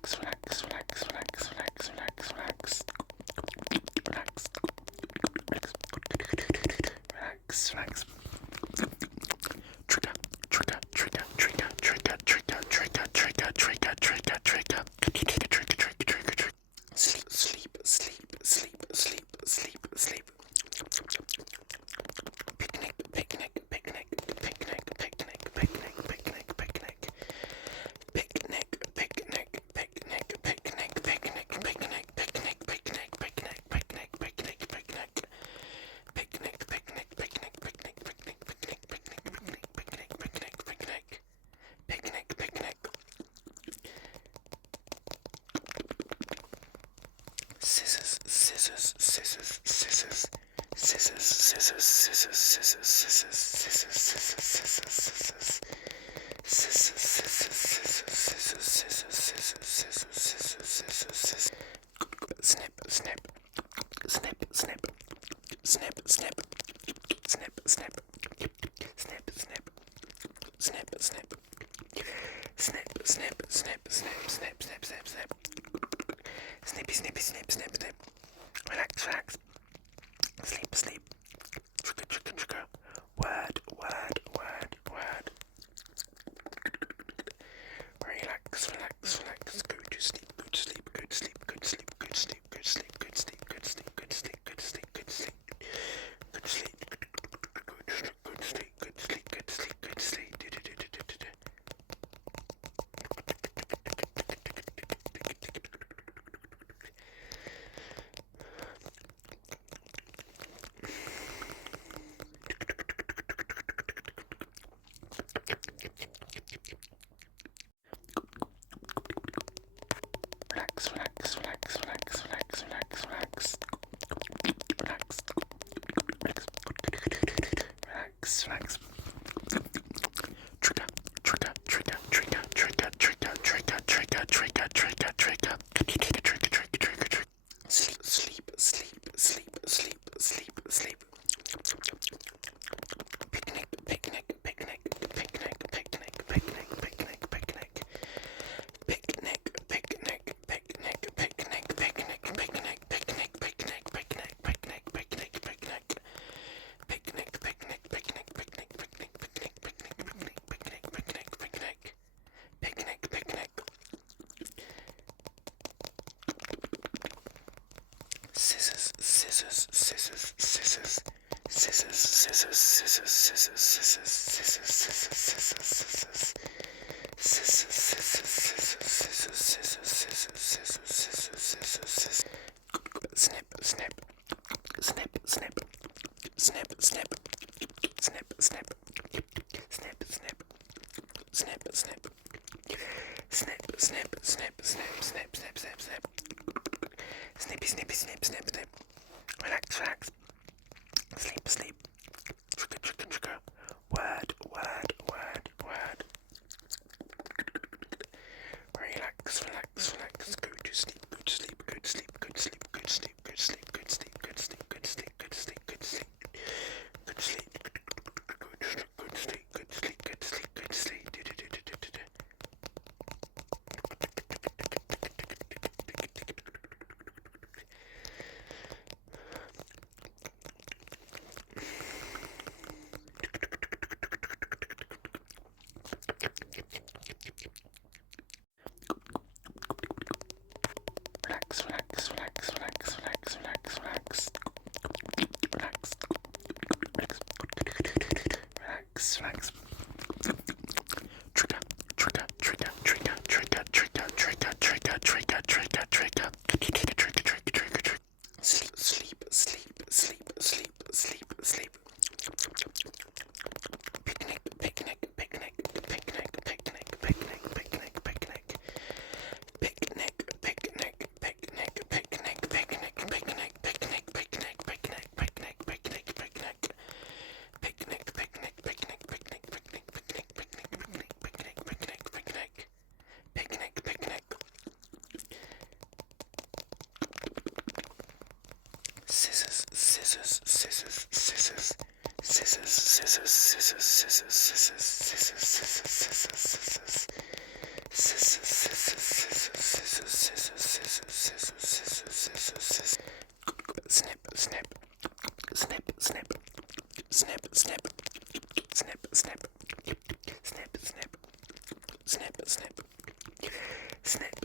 Scissors.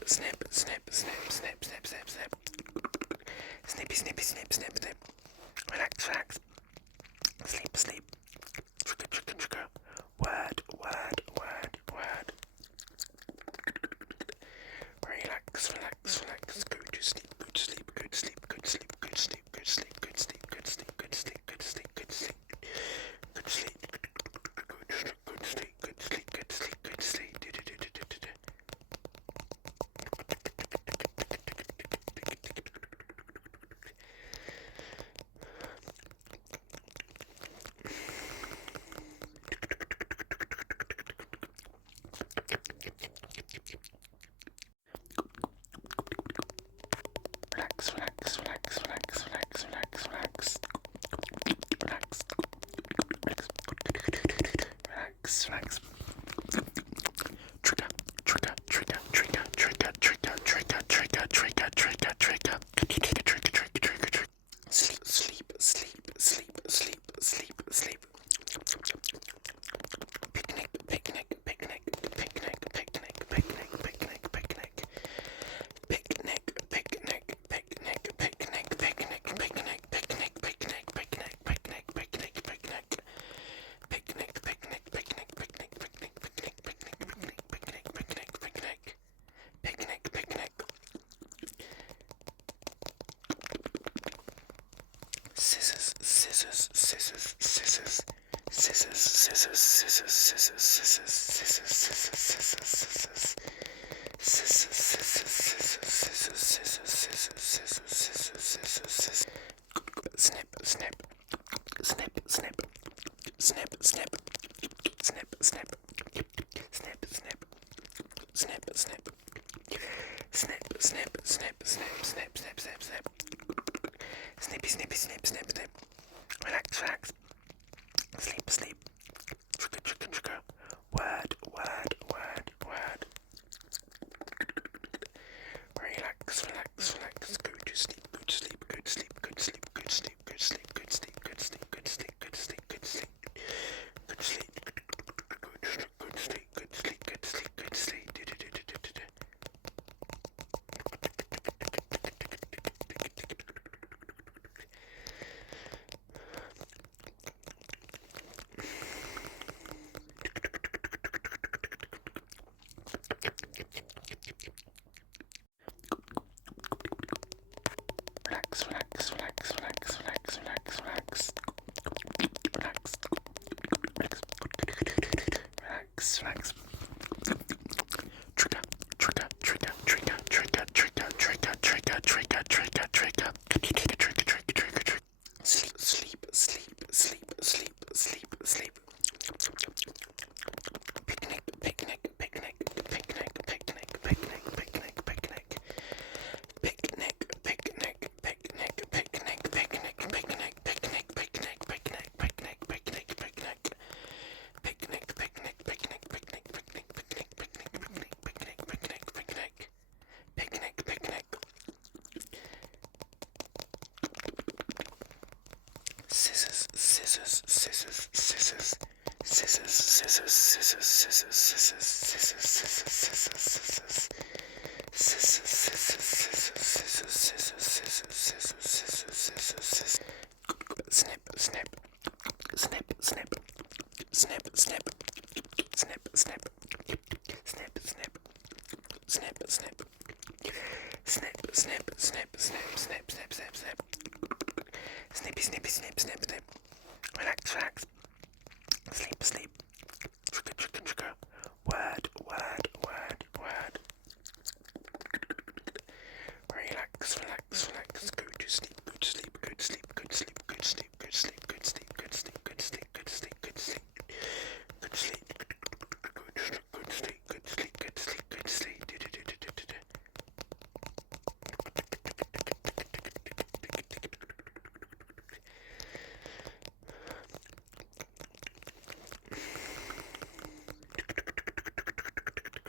snip, snip, snip, snip, snip, snip, snip. Snippy, snippy, snip, snip, snip. Relax, relax. Sleep, sleep. Trigger, trigger, trigger. Word, word, word, word. Relax, relax, relax. Go to sleep, go to sleep, go to sleep, go to sleep, go to sleep, go to sleep, go to sleep, go to sleep, go to sleep, go to sleep, go to sleep, go to sleep, go to sleep, go to sleep, go to sleep, go to sleep, go to sleep. Relax, relax, relax, relax, relax, relax, relax. Relax. Relax, relax. Trigger, trigger, trigger, trigger, trigger, trigger, trigger, trigger, trigger, trigger, trigger, trigger, trigger, trigger. Sleep, sleep, sleep, sleep, sleep, sleep, sleep. Picnic, picnic, picnic, picnic, picnic, picnic, picnic, picnic. Picnic, picnic, picnic, picnic, picnic, picnic, picnic, picnic, picnic, picnic, picnic, picnic. Picnic, picnic, picnic, picnic, picnic, picnic, picnic, picnic, picnic, picnic, picnic. Picnic, picnic. Scissors, scissors, scissors, scissors. Scissors, scissors, scissors, scissors, scissors, scissors, scissors, scissors, scissors. Scissors, scissors, scissors, scissors, scissors, scissors, scissors, scissors, scissors, scissors. Snip, snip, snip, snip, snip, snip, snip, snip, snip, snip, snip, snip, snip, snip, snip, snip, snip, snip, snip, snip. Snippy, snippy, snip, snip, snip. Relax, relax. Sleep, sleep. Trigger, trigger, trigger. Word, word, word, word. Relax, relax, relax. Go to sleep, go to sleep, go to sleep, go to sleep, go to sleep, go to sleep, go to sleep, go to sleep, go to sleep, go to sleep, go to sleep, go to sleep, go to sleep, go to sleep, go to sleep, go to sleep, go to sleep. Relax, relax, relax, relax, relax, relax, relax. Relax. Relax, relax. Trigger, trigger, trigger, trigger, trigger, trigger, trigger, trigger, trigger, trigger, trigger, trigger, trigger, trigger. Sleep, sleep, sleep, sleep, sleep, sleep, sleep. Picnic, picnic, picnic, picnic, picnic, picnic, picnic, picnic. Picnic, picnic, picnic, picnic, picnic, picnic, picnic, picnic, picnic, picnic, picnic, picnic. Picnic, picnic, picnic, picnic, picnic, picnic, picnic, picnic, picnic, picnic, picnic. Picnic, picnic. Scissors, scissors, scissors, scissors. Scissors, scissors, scissors, scissors, scissors, scissors, scissors, scissors, scissors. Scissors, scissors, scissors, scissors, scissors, scissors, scissors, scissors, scissors, scissors. Snip, snip, snip, snip, snip, snip, snip, snip, snip, snip, snip, snip, snip, snip, snip, snip, snip, snip, snip, snip. Snippy, snippy, snip, snip, snip. Relax, relax. Sleep, sleep. Trigger, trigger, trigger. Word, word, word, word. Relax, relax, relax. Go to sleep, go to sleep, go to sleep, go to sleep, go to sleep, go to sleep, go to sleep, go to sleep, go to sleep, go to sleep, go to sleep, go to sleep, go to sleep, go to sleep, go to sleep, go to sleep, go to sleep.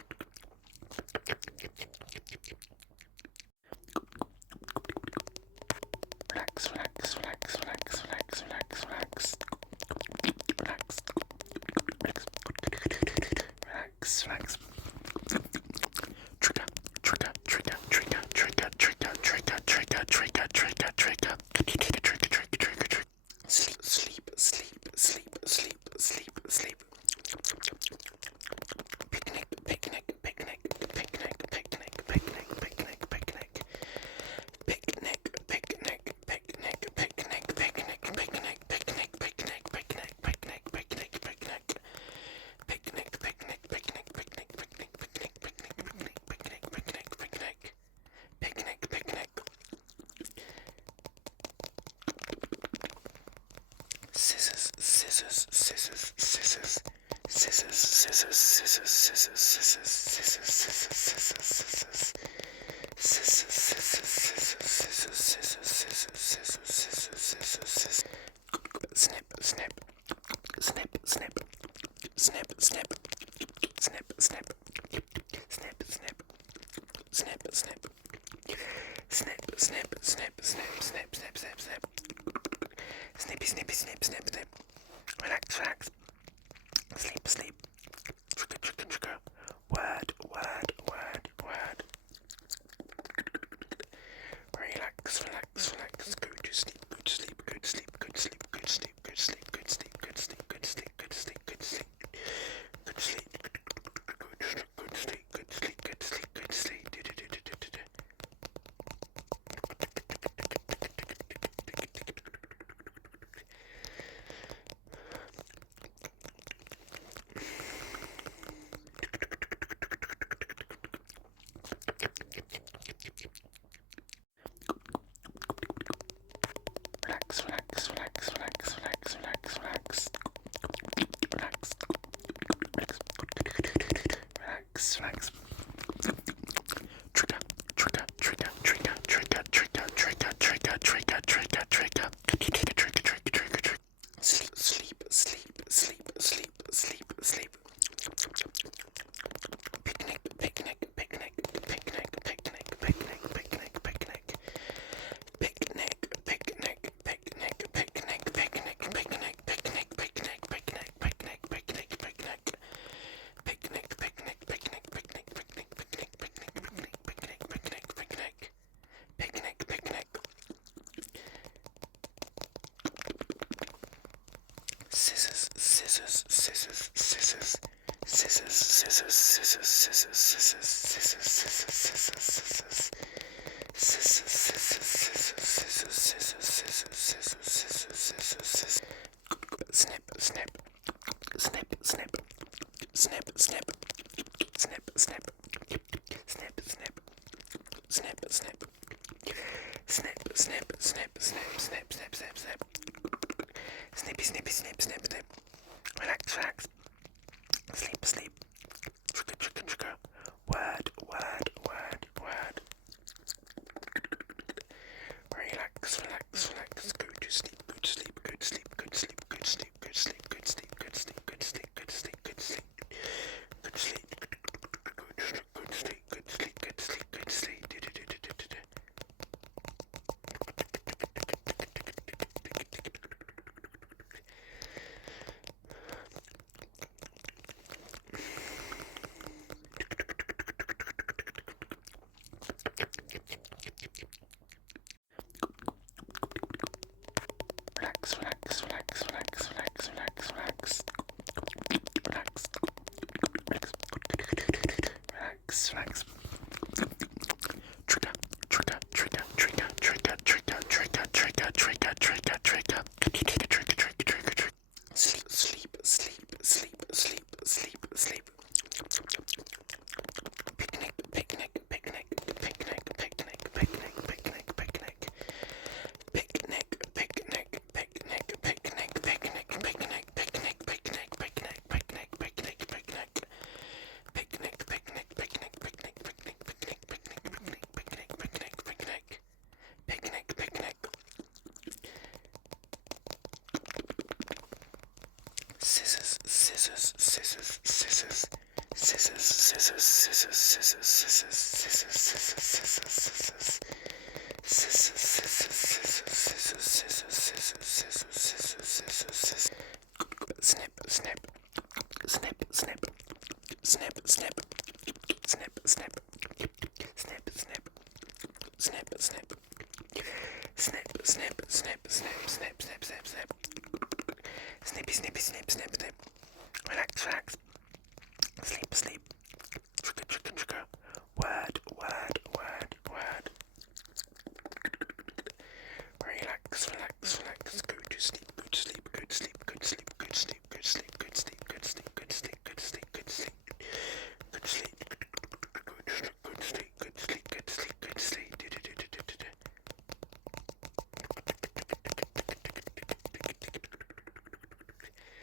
Relax. Sleep. Trigger. Word. Relax. Go to sleep. Relax. Trigger. Sleep. Picnic. Snip. Relax. Sleep. Trigger. Word. Relax. Go to sleep. Good sleep. Relax. Trigger. Sleep. Picnic. Snip. Relax. Sleep. Trigger. Word. Relax. Go to sleep. Good sleep.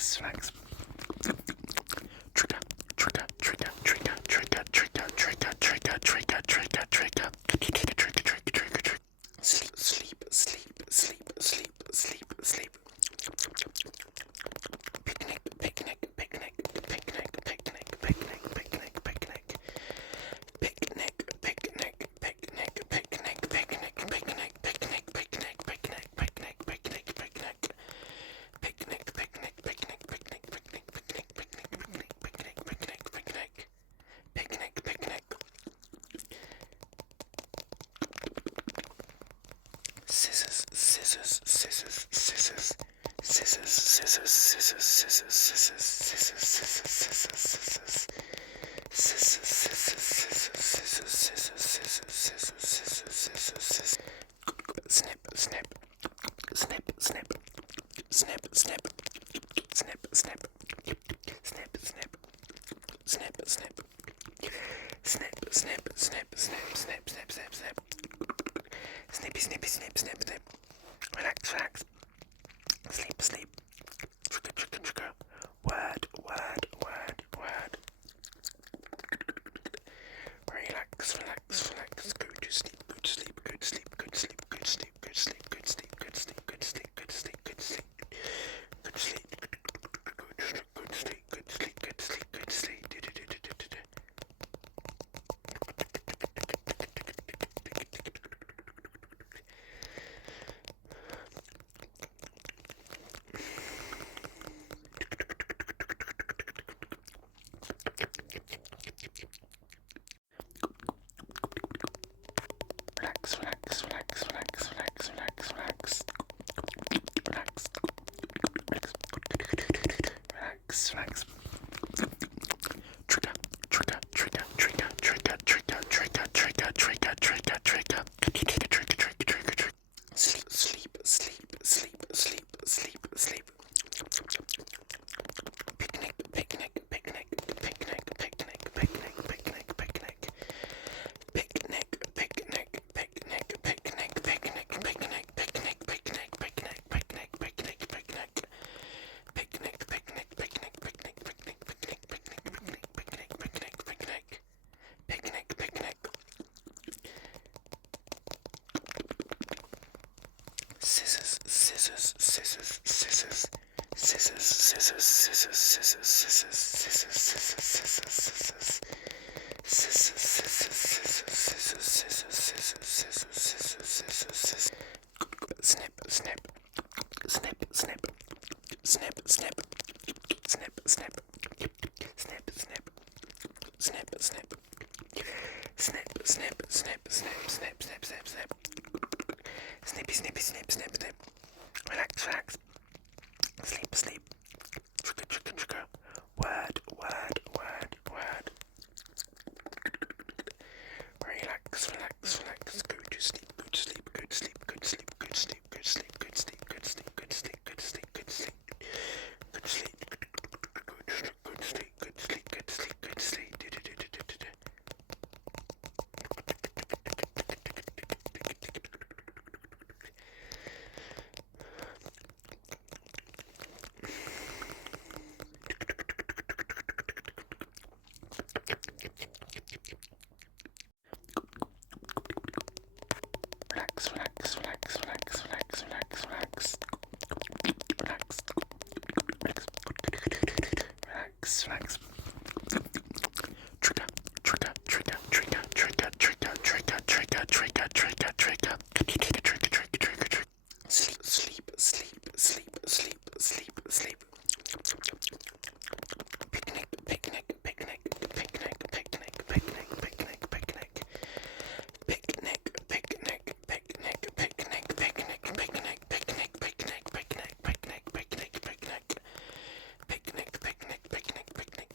relax. Trigger, trigger, trigger, trigger, trigger, trigger, trigger, trigger, trigger, trigger, trigger, trigger. Sleep, sleep, sleep, sleep, sleep, sleep, sleep. Picnic, picnic, picnic, picnic, picnic, picnic, picnic, picnic. Picnic, picnic, picnic, picnic, picnic, picnic, picnic, picnic, picnic, picnic, picnic, picnic. Picnic, picnic, picnic, picnic, picnic, picnic, picnic, picnic, picnic, picnic, picnic. Picnic, picnic. Scissors, scissors, scissors, scissors. Scissors, scissors, scissors, scissors, scissors, scissors, scissors, scissors. Scissors, scissors, scissors, scissors, scissors, scissors, scissors, scissors, scissors. Snip, snip, snip, snip, snip, snip, snip, snip, snip, snip, snip, snip, snip, snip, snip, snip, snip, snip, snip, snip. Snippy, snippy, snip, snip, snip. Relax, relax. Sleep, sleep. Trigger, trigger, trigger. Word, word, word, word. Relax, relax, relax. Go to sleep, go to sleep, go to sleep, go to sleep, go to sleep, go to sleep, go to sleep, go to sleep, go to sleep, go to sleep, go to sleep, go to sleep, go to sleep, go to sleep, go to sleep, go to sleep, go to sleep. Relax, relax, relax, relax, relax, relax, relax. Relax. Relax, relax. Trigger, trigger, trigger, trigger, trigger, trigger, trigger, trigger, trigger, trigger, trigger. Trigger, trigger, trigger, trigger. Sleep, sleep, sleep, sleep, sleep, sleep, sleep. Picnic, picnic, picnic, picnic, picnic, picnic, picnic, picnic. Picnic, picnic, picnic, picnic, picnic, picnic, picnic, picnic, picnic, picnic, picnic, picnic. Picnic, picnic, picnic, picnic, picnic, picnic, picnic, picnic, picnic, picnic, picnic. Picnic, picnic. Scissors, scissors, scissors, scissors. Scissors, scissors, scissors, scissors, scissors, scissors, scissors, scissors, scissors. Scissors, scissors, scissors, scissors, scissors, scissors, scissors, scissors, scissors, scissors. Snip, snip, snip, snip, snip, snip, snip, snip, snip, snip, snip, snip, snip, snip, snip, snip, snip, snip, snip, snip. Snippy, snippy, snip, snip, snip. Relax, relax. Sleep, sleep. Trigger, trigger, trigger. Word, word, word, word. Relax, relax, relax. Go to sleep, go to sleep, go to sleep, go to sleep, go to sleep, go to sleep, go to sleep, go to sleep, go to sleep, go to sleep, go to sleep, go to sleep, go to sleep, go to sleep, go to sleep, go to sleep, go to sleep. Relax, relax, relax, relax, relax, relax, relax. Relax. Relax, relax. Trigger, trigger, trigger, trigger, trigger, trigger, trigger, trigger, trigger, trigger, trigger. Trigger, trigger, trigger, trigger. Sleep, sleep, sleep, sleep, sleep, sleep, sleep. Picnic, picnic, picnic, picnic, picnic, picnic, picnic, picnic. Picnic, picnic, picnic, picnic, picnic, picnic, picnic, picnic, picnic, picnic, picnic, picnic, picnic. Picnic, picnic, picnic, picnic, picnic,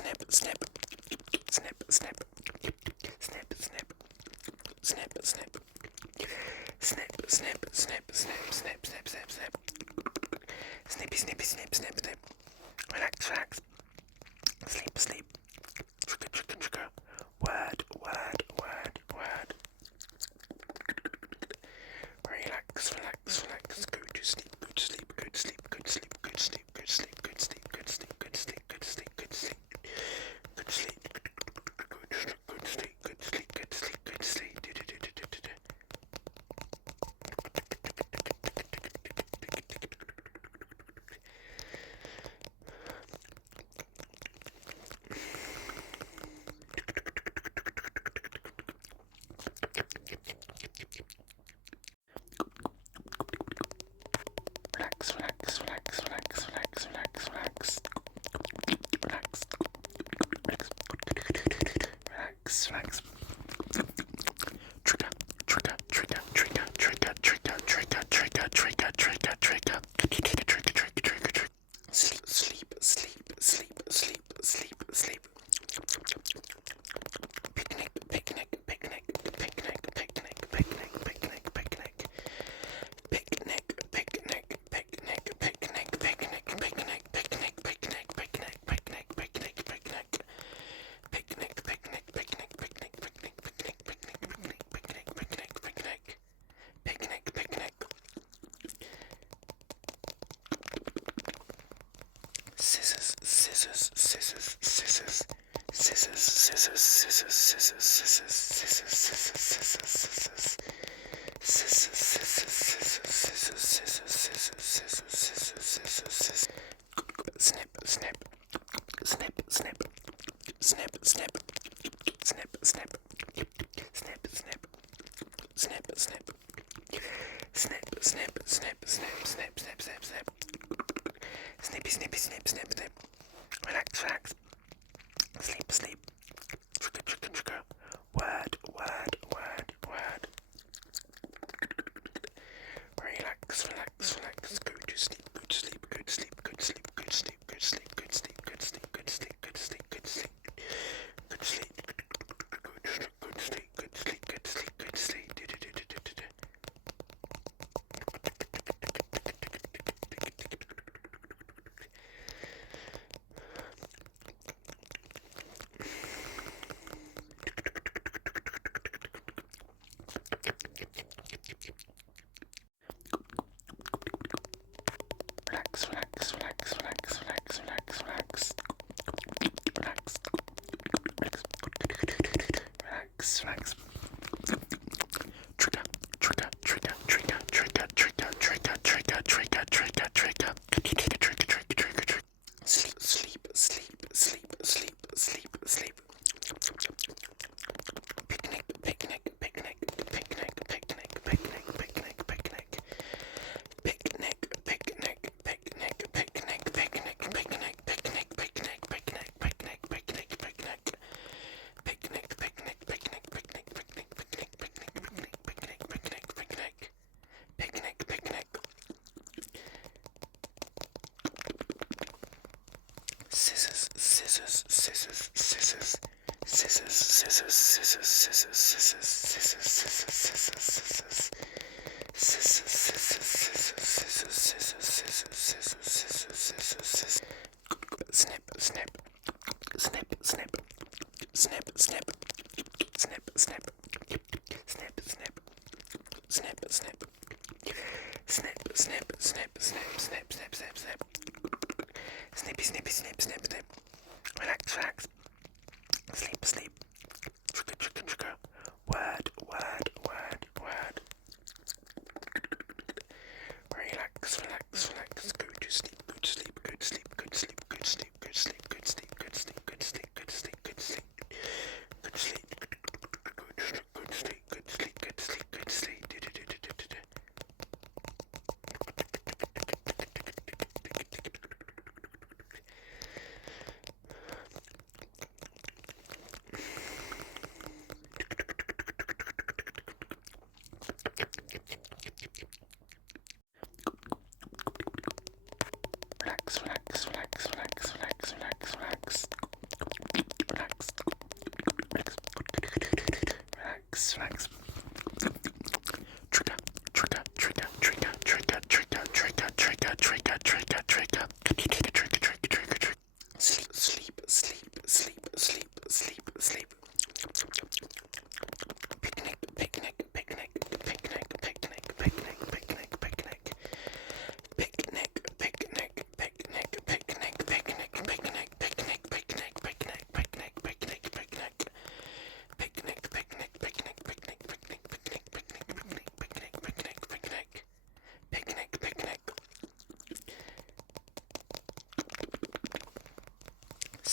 snip, snip, snip, snip, snip, snip, snip, snip, snip, snip, snip, snip, snip, snip, snip, snip, snippy, snippy, snip, snip, snip, relax, relax, sleep, sleep, trigger, trigger, trigger, word, word, word, word, relax, relax, relax, go to sleep, go to sleep, go to sleep, go to sleep, go to sleep, go to sleep, go to sleep, go to sleep, go to sleep, go to sleep, go to sleep, go to sleep, go to sleep, go to sleep, go to sleep, go to sleep, go to sleep, relax, relax, relax, relax, relax, relax, relax, relax, relax, relax, trigger, trigger, trigger, trigger, trigger, trigger, trigger, trigger, trigger, trigger, trigger, trigger, trigger, trigger, sleep, sleep, sleep, sleep, sleep, sleep, sleep. Picnic, picnic, picnic, picnic, picnic, picnic, picnic, picnic. Picnic, picnic, picnic, picnic, picnic, picnic, picnic, picnic, picnic, picnic, picnic, picnic. Picnic, picnic, picnic, picnic, picnic, picnic, picnic, picnic, picnic, picnic, picnic. Picnic, picnic. Scissors, scissors, scissors, scissors. Scissors, scissors, scissors, scissors, scissors, scissors, scissors, scissors, scissors, scissors, scissors, scissors, scissors, scissors, scissors, scissors, scissors. Snip, snip, snip, snip, snip, snip, snip, snip, snip, snip, snip, snip, snip, snip, snip, snip, snip, snip, snip, snip, snippy, snippy, snip, snip, snip, relax, relax, sleep, sleep, trigger, trigger, trigger, word, word, word, word, relax, relax, relax, go to sleep, go to sleep, go to sleep, go to sleep, go to sleep, go to sleep, go to sleep, go to sleep, go to sleep, go to sleep, go to sleep, go to sleep, go to sleep, go to sleep, go to sleep, go to sleep, go to sleep. Relax, relax, relax, relax, relax, relax, relax, relax, relax, relax. Trigger, trigger, trigger, trigger, trigger, trigger, trigger, trigger, trigger, trigger, trigger, trigger, trigger, trigger. Sleep, sleep, sleep, sleep, sleep, sleep, sleep. Picnic, picnic, picnic, picnic, picnic, picnic, picnic, picnic. Picnic, picnic, picnic, picnic, picnic, picnic, picnic, picnic, picnic, picnic, picnic, picnic. Picnic, picnic, picnic, picnic, picnic, picnic, picnic, picnic, picnic, picnic, picnic. Picnic, picnic. Scissors, scissors, scissors, scissors. Scissors, scissors, scissors, scissors, scissors, scissors, scissors, scissors, scissors. Scissors, scissors, scissors, scissors, scissors, scissors, scissors, scissors, scissors, scissors. Snip, snip, snip, snip, snip, snip, snip, snip, snip, snip, snip, snip, snip, snip, snip, snip, snip, snip, snip, snip, snippy, snippy, snip, snip, snip, relax, relax, sleep, sleep, trigger, trigger, trigger, word, word, word, word. Relax, relax, relax, go to sleep, go to sleep, go to sleep, go to sleep, go to sleep, go to sleep, go to sleep, go to sleep, go to sleep, go to sleep, go to sleep, go to sleep, go to sleep, go to sleep, go to sleep, go to sleep, go to sleep.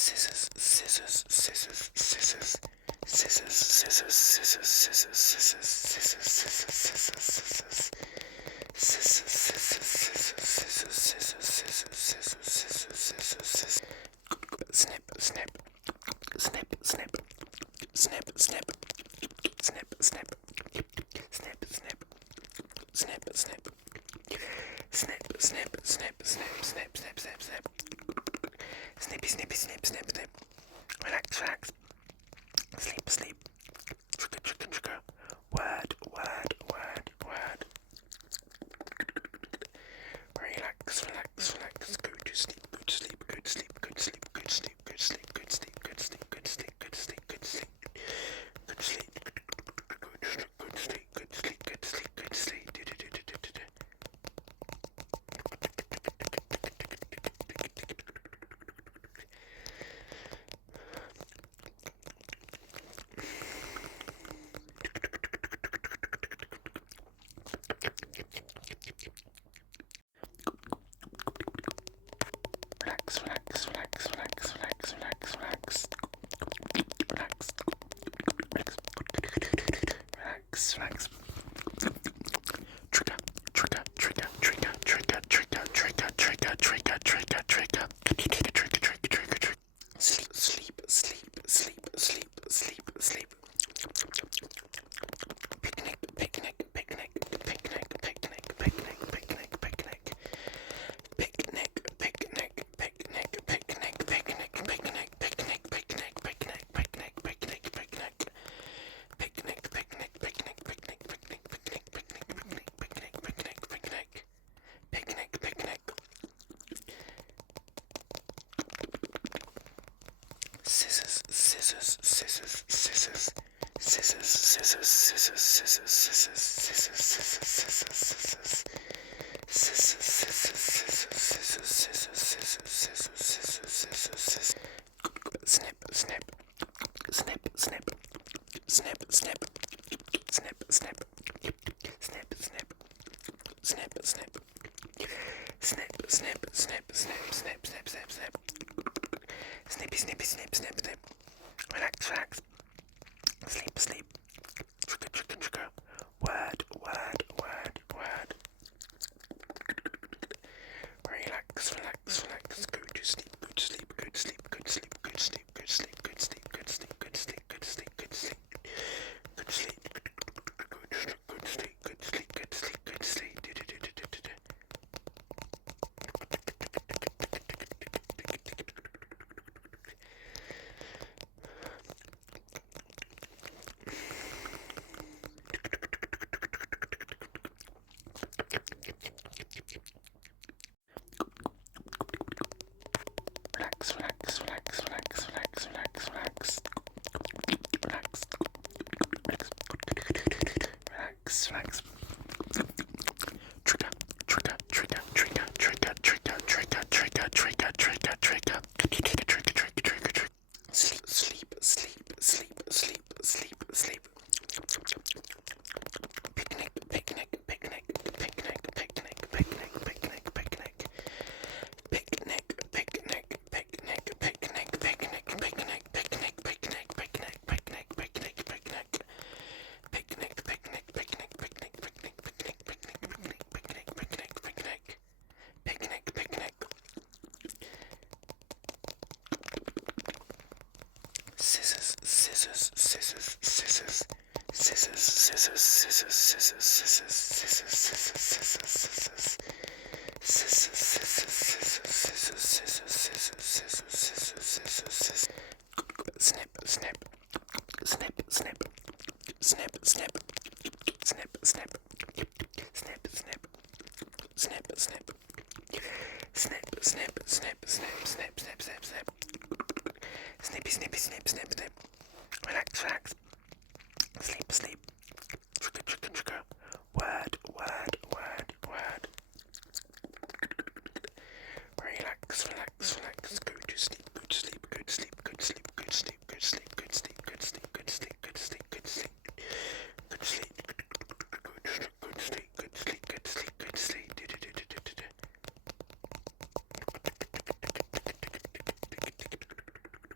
scissors, scissors, scissors, scissors, scissors, scissors, scissors, scissors, scissors, scissors, scissors, scissors, scissors. Scissors, scissors, scissors, scissors, scissors, scissors, scissors, scissors, scissors, scissors. Snip, snip, snip, snip, snip, snip, snip, snip, snip, snip, snip, snip, snip, snip, snip, snip, snip, snip, snip, snip. Snippy, snippy, snip, snip, snip. Relax, relax. Sleep, sleep. Trigger, trigger, trigger. Word, word, word, word. Relax, relax, relax. Go to sleep, go to sleep, go to sleep, go to sleep, go to sleep, go to sleep, go to sleep, go to sleep, go to sleep, go to sleep, go to sleep, go to sleep, go to sleep, go to sleep, go to sleep, go to sleep, go to sleep. Relax, relax, relax, relax, relax, relax, relax. Relax. Relax, relax. Trigger, trigger, trigger, trigger, trigger, trigger, trigger, trigger, trigger, trigger, trigger. Trigger, trigger, trigger, trigger. Sleep, sleep, sleep, sleep, sleep, sleep, sleep. Picnic, picnic, picnic, picnic, picnic, picnic, picnic, picnic. Picnic, picnic, picnic, picnic, picnic, picnic, picnic, picnic, picnic, picnic, picnic, picnic. Picnic, picnic, picnic, picnic, picnic, picnic, picnic, picnic, picnic, picnic, picnic. Picnic, picnic. Scissors, scissors, scissors, scissors. Scissors, scissors, scissors, scissors, scissors, scissors, scissors, scissors. Scissors, scissors, scissors, scissors, scissors, scissors, scissors, scissors, scissors, scissors. Snip, snip, snip, snip, snip, snip, snip, snip, snip, snip, snip, snip, snip, snip, snip, snip, snip, snip, snip, snip. Snippy, snippy, snip, snip, snip. Relax, relax. Sleep, sleep. Trigger, trigger, trigger. Word, word, word, word. Relax, relax, relax. Go to sleep, go to sleep, go to sleep, go to sleep, go to sleep, go to sleep, go to sleep, go to sleep, go to sleep, go to sleep, go to sleep, go to sleep, go to sleep, go to sleep, go to sleep, go to sleep, go to sleep. Relax, relax, relax, relax, relax, relax, relax. Relax. Relax, relax. Trigger, trigger, trigger, trigger, trigger, trigger, trigger, trigger, trigger, trigger, trigger. Trigger, trigger, trigger, trigger. Sleep, sleep, sleep, sleep, sleep, sleep, sleep. Picnic, picnic, picnic, picnic, picnic, picnic, picnic, picnic. Picnic, picnic, picnic, picnic, picnic, picnic, picnic, picnic, picnic, picnic, picnic, picnic. Picnic, picnic, picnic, picnic, picnic, picnic, picnic, picnic, picnic, picnic, picnic. Picnic, picnic. Scissors, scissors, scissors, scissors. Scissors, scissors, scissors, scissors, scissors, scissors, scissors, scissors, scissors. Scissors, scissors, scissors, scissors, scissors, scissors, scissors, scissors, scissors, scissors. Snip, snip, snip, snip, snip, snip, snip, snip, snip, snip, snip, snip, snip, snip, snip, snip, snip, snip, snip, snip. Snippy, snippy, snip, snip, snip. Relax, relax. Sleep, sleep. Trigger, trigger, trigger. Word, word, word, word. Relax, relax, relax. Go to sleep, go to sleep, go to sleep, go to sleep, go to sleep, go to sleep, go to sleep, go to sleep, go to sleep, go to sleep, go to sleep, go to sleep, go to sleep, go to sleep, go to sleep, go to sleep, go to sleep.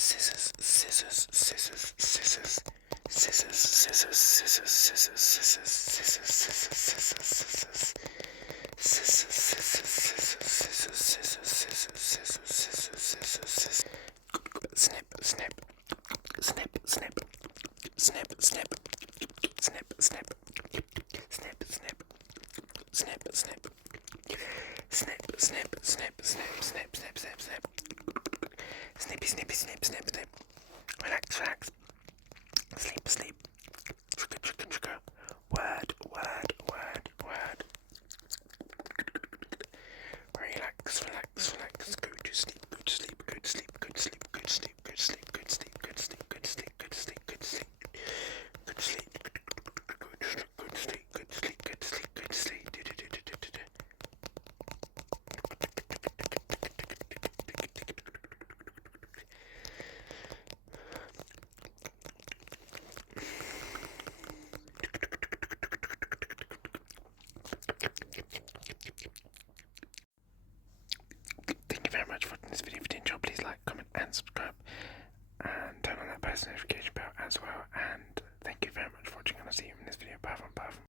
scissors, scissors, scissors, scissors, scissors, scissors, scissors, scissors, scissors, scissors, scissors, scissors, scissors. Scissors, scissors, scissors, scissors, scissors, scissors, scissors, scissors, scissors, scissors. Snip, snip, snip, snip, snip, snip, snip, snip, snip, snip, snip, snip, snip, snip, snip, snip, snip, snip, snip, snip. Snippy, snippy, snip, snip, snip. Relax, relax. Sleep, sleep. Trigger, trigger, trigger. Word, word, word, word. Relax, relax, relax. Go to sleep, go to sleep, go to sleep, go to sleep, go to sleep, go to sleep, go to sleep, go to sleep, go to sleep, go to sleep, go to sleep, go to sleep, go to sleep, go to sleep, go to sleep, go to sleep, go to sleep. Thank you very much for watching this video. If you did enjoy, please like, comment and subscribe, and turn on that post notification bell as well. And thank you very much for watching, and I'll see you in this video. Bye.